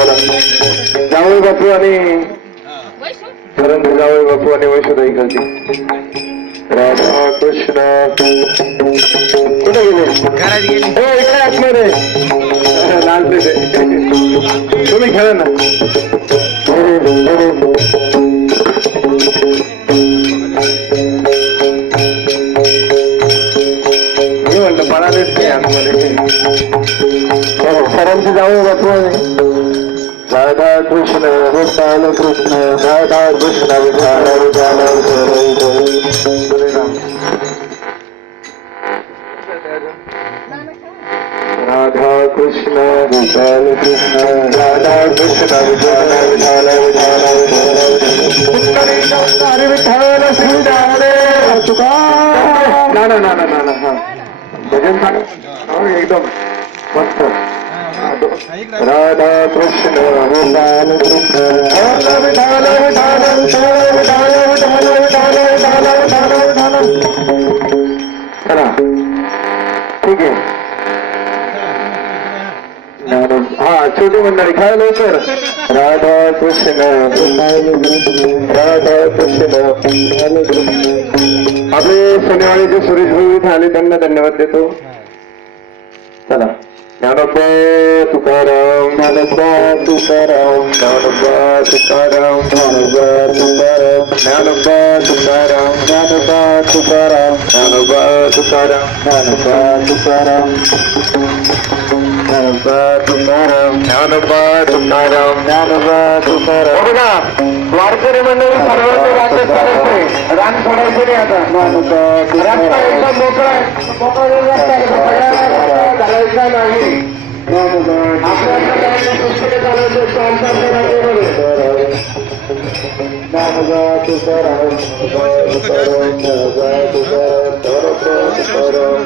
जावई बापू आणि धरण जावई बापू आणि वैशोदाई करते. राधा कृष्ण कुठे गेले? घरात गेली. हो इकडे आतमध्ये लाल ते तुम्ही खेळा ना. मी म्हणलं पणालेच नाही आतमध्ये. सरांची जावई बापू आहे. राधा कृष्ण गोपाल कृष्ण राधा कृष्ण विठाल विठाल राधा कृष्ण गोपाल कृष्ण राधा कृष्ण विठाल विठाल विठाल हरे विठाल श्रीराम तुका ना ना ना ना ना हा भजन सांग एकदम मस्त. राधा कृष्ण गोपाल कृष्ण राधा विठाल विठाल विठाल विठाल विठाल विठाल विठाल विठाल विठाल. चला ठीक आहे. हा छोटी मंडळी काय लवकर. राधा कृष्ण राधा कृष्ण. आपले शनिवारीचे सुरेश भाऊ इथे आले त्यांना धन्यवाद देतो. चला ज्ञानोबा तुकाराम ज्ञानोबा तुकाराम ज्ञानोबा तुकाराम ज्ञानोबा तुकाराम ज्ञानोबा तुकाराम ज्ञानोबा तुकाराम ज्ञानोबा तुकाराम ज्ञानोबा तुकाराम ज्ञानोबा तुकाराम ज्ञानोबा तुकाराम ज्ञानोबा तुकाराम. बघा वारकरी मंडळी सर्वांचे रान सोडायचे नाही आता. ज्ञानोबा तुकाराम मोकळा चालायचा नाही. आपल्या पुस्तके चालवतो ज्ञानोबा तुकाराम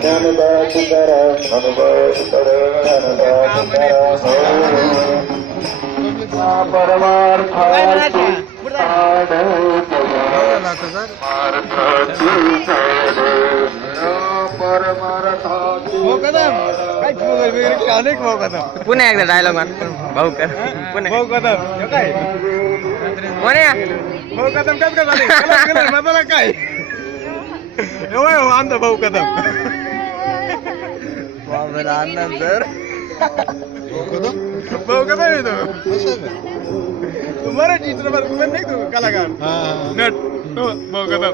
ज्ञानोबा तुकाराम परमार्थ पुन्हा एकदा डायलॉग भाऊ कर पुन्हा भाऊ कदम काय भाऊ कदम काय आमचा भाऊ कदम सर भाऊ कदम येतो मराठी चित्रपट नाही तू कलाकार नट भाऊ कदम.